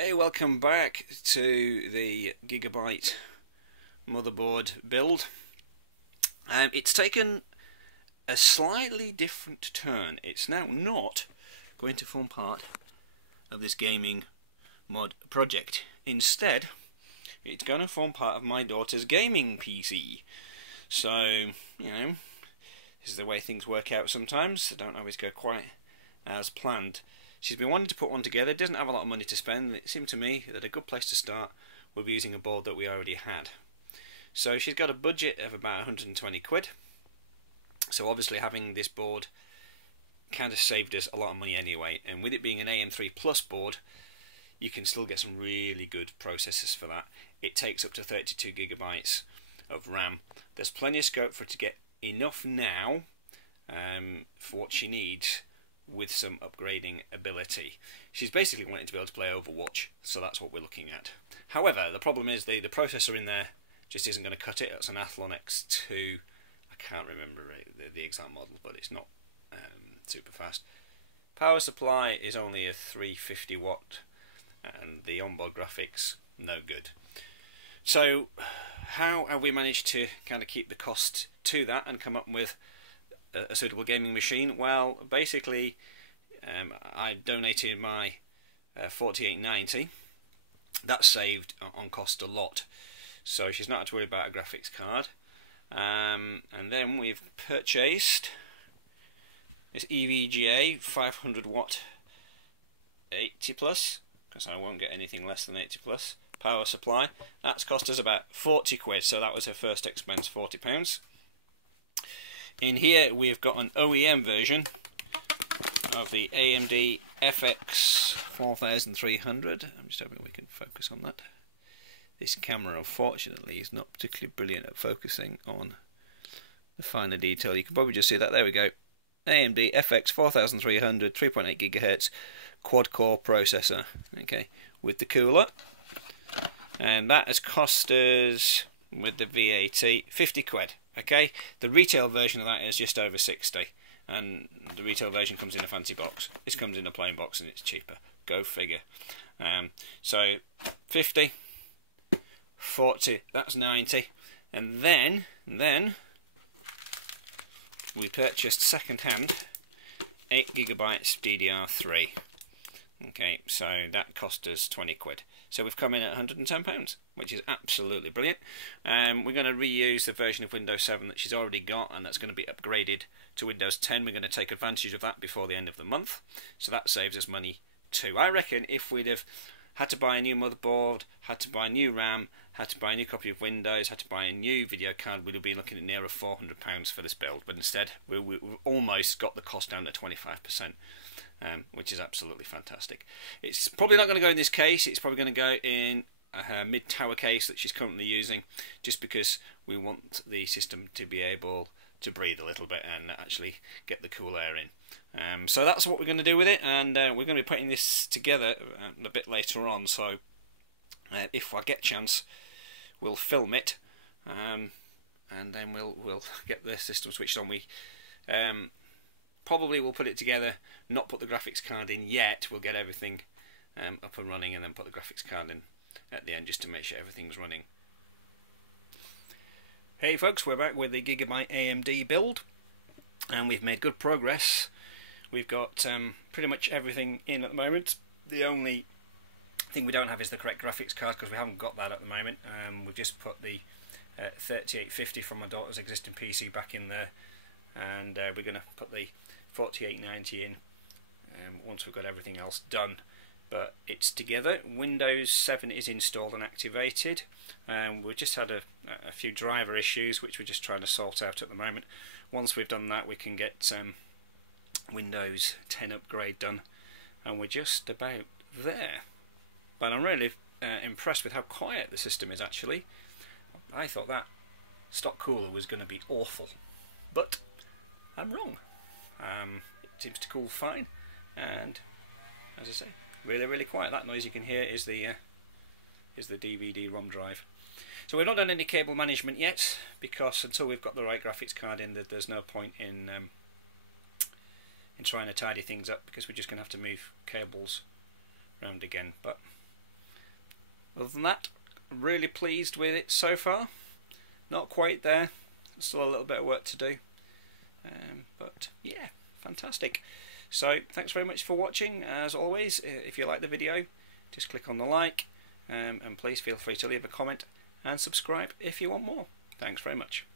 Hey, welcome back to the Gigabyte motherboard build. It's taken a slightly different turn. It's now not going to form part of this gaming mod project. Instead, it's going to form part of my daughter's gaming PC. So, you know, this is the way things work out sometimes. They don't always go quite as planned. She's been wanting to put one together, doesn't have a lot of money to spend. It seemed to me that a good place to start would be using a board that we already had. So she's got a budget of about 120 quid. So obviously having this board kind of saved us a lot of money anyway. And with it being an AM3 Plus board, you can still get some really good processors for that. It takes up to 32 gigabytes of RAM. There's plenty of scope for it to get enough now for what she needs, with some upgrading ability. She's basically wanting to be able to play Overwatch, so that's what we're looking at. However, the problem is the processor in there just isn't going to cut it. It's an Athlon X2, I can't remember the exact model, but it's not super fast. Power supply is only a 350 watt, and the onboard graphics, no good. So how have we managed to kind of keep the cost to that and come up with a suitable gaming machine? Well, basically I donated my 4890. That saved on cost a lot, so she's not had to worry about a graphics card. And then we've purchased this EVGA 500 watt 80 plus, because I won't get anything less than 80 plus power supply. That's cost us about 40 quid, so that was her first expense, £40. In here we've got an OEM version of the AMD FX 4300. I'm just hoping we can focus on that. This camera, unfortunately, is not particularly brilliant at focusing on the finer detail. You can probably just see that. There we go. AMD FX 4300 3.8 GHz quad-core processor. Okay, with the cooler, and that has cost us, with the VAT, 50 quid. Okay, the retail version of that is just over 60, and the retail version comes in a fancy box. This comes in a plain box and it's cheaper. Go figure. So 50, 40, that's 90, and then we purchased second hand 8 gigabytes DDR3. Okay, so that cost us 20 quid. So we've come in at £110, which is absolutely brilliant. We're going to reuse the version of Windows 7 that she's already got, and that's going to be upgraded to Windows 10. We're going to take advantage of that before the end of the month, so that saves us money too. I reckon if we'd have had to buy a new motherboard, had to buy new RAM, had to buy a new copy of Windows, had to buy a new video card, we'd have been looking at nearer £400 for this build. But instead, we've almost got the cost down to 25%. Which is absolutely fantastic. It's probably not going to go in this case. It's probably going to go in her mid-tower case that she's currently using, just because we want the system to be able to breathe a little bit and actually get the cool air in. So that's what we're going to do with it, and we're going to be putting this together a bit later on. So if I get a chance, we'll film it, and then we'll get the system switched on. We probably we'll put it together, not put the graphics card in yet. We'll get everything up and running and then put the graphics card in at the end, just to make sure everything's running. Hey folks, we're back with the Gigabyte AMD build, and we've made good progress. We've got pretty much everything in at the moment. The only thing we don't have is the correct graphics card, because we haven't got that at the moment. We've just put the 3850 from my daughter's existing PC back in there, and we're going to put the 4890 in once we've got everything else done. But it's together. Windows 7 is installed and activated. We've just had a few driver issues which we're just trying to sort out at the moment. Once we've done that, we can get Windows 10 upgrade done, and we're just about there. But I'm really impressed with how quiet the system is actually. I thought that stock cooler was going to be awful, but I'm wrong. It seems to cool fine, and as I say, really quiet. That noise you can hear is the DVD-ROM drive. So we've not done any cable management yet, because until we've got the right graphics card in, there's no point in trying to tidy things up, because we're just going to have to move cables around again. But Other than that, really pleased with it so far. Not quite there, still a little bit of work to do, but yeah, fantastic. So thanks very much for watching. As always, if you like the video, just click on the like, and please feel free to leave a comment and subscribe if you want more. Thanks very much.